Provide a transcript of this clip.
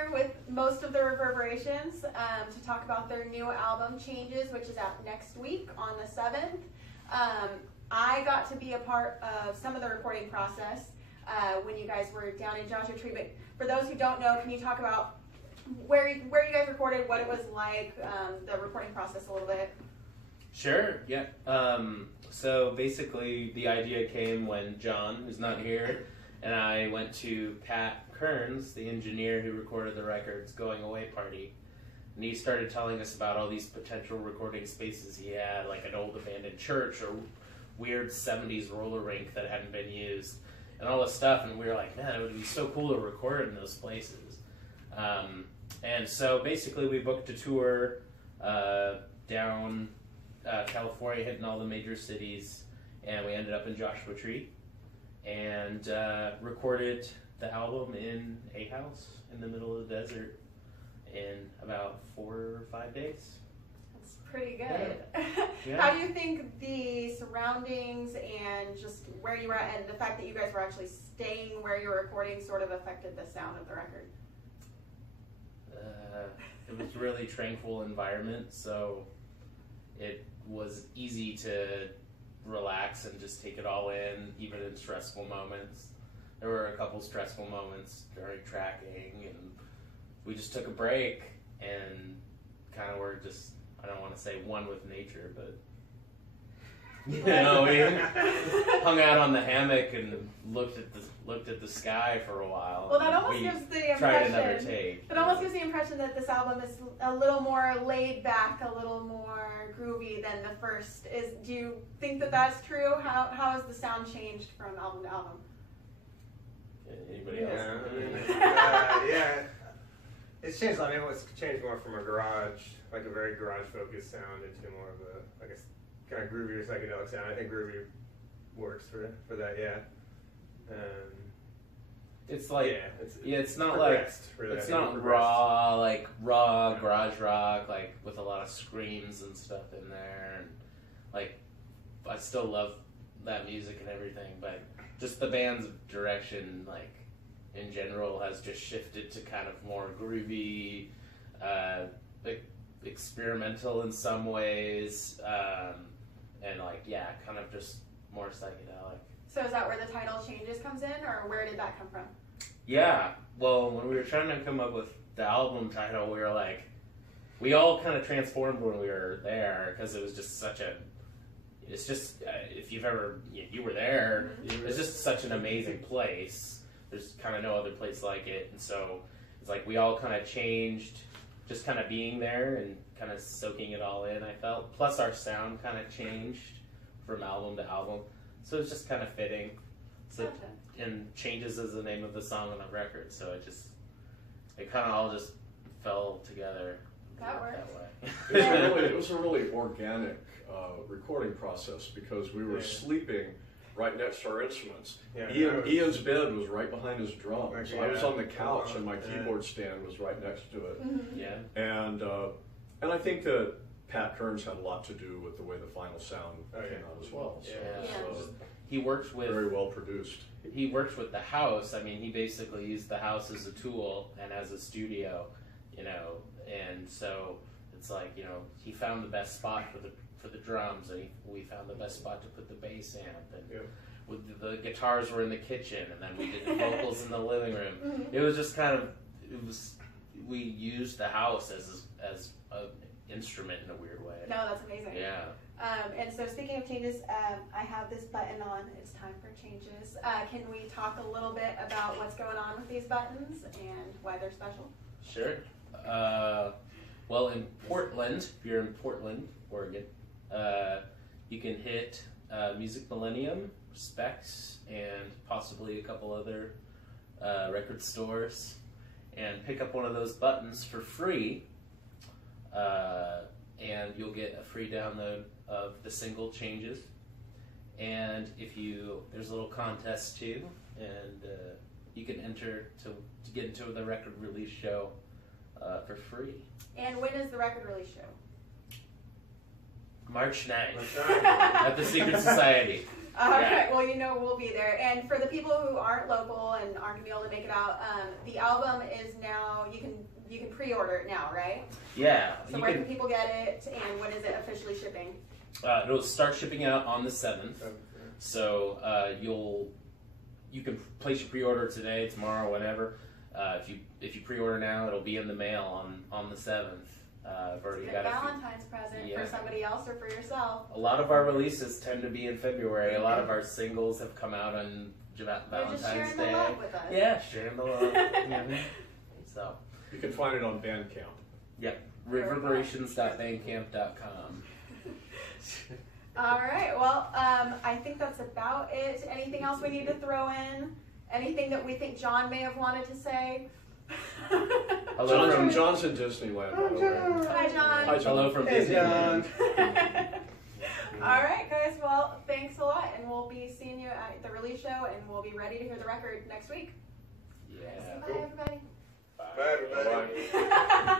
here with most of the Reverberations to talk about their new album, Changes, which is out next week on the 7th. I got to be a part of some of the recording process when you guys were down in Joshua Tree, but for those who don't know, can you talk about where you guys recorded, what it was like, the recording process a little bit? Sure, yeah. So basically the idea came when John, who's not here, and I went to Pat Kearns, the engineer who recorded the record's going away party. And he started telling us about all these potential recording spaces he had, like an old abandoned church or weird 70s roller rink that hadn't been used, and all this stuff. And we were like, man, it would be so cool to record in those places. And so basically we booked a tour down California, hitting all the major cities, and we ended up in Joshua Tree and recorded the album in a house in the middle of the desert in about 4 or 5 days. That's pretty good. Yeah. How do you think the surroundings and just where you were at, and the fact that you guys were actually staying where you were recording, sort of affected the sound of the record? It was a really tranquil environment, so it was easy to relax and just take it all in, even in stressful moments. There were a couple stressful moments during tracking, and we just took a break and kind of were just, I don't want to say one with nature, but you know, we hung out on the hammock and looked at the sky for a while. Well, that almost gives the tried impression. another take. It almost gives the impression that this album is a little more laid back, a little more groovy than the first. Do you think that that's true? How has the sound changed from album to album? Anybody else? Yeah. It's changed. I mean, it's changed more from a garage, like a very garage-focused sound, into more of a, I guess, kind of groovier psychedelic sound. I think groovy works for that. Yeah. It's like it's not raw garage rock like with a lot of screams and stuff in there, and like I still love that music and everything, but just the band's direction, like in general, has just shifted to kind of more groovy, experimental in some ways, and like kind of just more psychedelic. So is that where the title Changes comes in, or where did that come from? Yeah, well, when we were trying to come up with the album title, we were like, we all kind of transformed when we were there, because it was just it's just, if you've ever, you were there, it's just such an amazing place. There's kind of no other place like it, and so it's like we all kind of changed, just kind of being there and kind of soaking it all in, I felt. Plus our sound kind of changed from album to album. So it's just kind of fitting. So, Gotcha. And Changes is the name of the song on the record, so it kind of all just fell together. That works. That way. It was a really organic recording process, because we were sleeping right next to our instruments. Yeah, Ian's bed was right behind his drums. I was on the couch and my keyboard stand was right next to it. Mm-hmm. Yeah. And I think that Pat Kearns had a lot to do with the way the final sound came out as well. So, So he worked with very well produced. He worked with the house. I mean, he basically used the house as a tool and as a studio, and so it's like, he found the best spot for the drums, and we found the best spot to put the bass amp, and with the guitars were in the kitchen, and then we did the vocals in the living room. Mm-hmm. It was just we used the house as an instrument in a weird way. No, that's amazing. Yeah. And so speaking of changes, I have this button on. It's time for changes. Can we talk a little bit about what's going on with these buttons and why they're special? Sure. Well, in Portland, if you're in Portland, Oregon, you can hit Music Millennium, Specs, and possibly a couple other record stores and pick up one of those buttons for free, and you'll get a free download of the single Changes. And there's a little contest too, and you can enter to get into the record release show for free. And when is the record release show? March 9th at the Secret Society. Okay, well, we'll be there. And for the people who aren't local and aren't going to be able to make it out, the album is now, you can you can pre-order it now, right? Yeah. So where can people get it, and when is it officially shipping? It'll start shipping out on the 7th. So you can place your pre-order today, tomorrow, whenever. If you pre-order now, it'll be in the mail on the 7th. I've already got a Valentine's present for somebody else or for yourself. A lot of our releases tend to be in February. A lot of our singles have come out on Valentine's You're just sharing Day. the love with us. Yeah, sharing the love. So You can find it on Bandcamp. Yep, reverberations.bandcamp.com. All right. Well, I think that's about it. Anything else we need to throw in? Anything that we think John may have wanted to say? John's in Disneyland, by the way. Hi, John. Hi, John. Hello from Hey, Disneyland. All right, guys. Well, thanks a lot, and we'll be seeing you at the release show, and we'll be ready to hear the record next week. Yeah. Bye, everybody. Bye, everybody. Bye.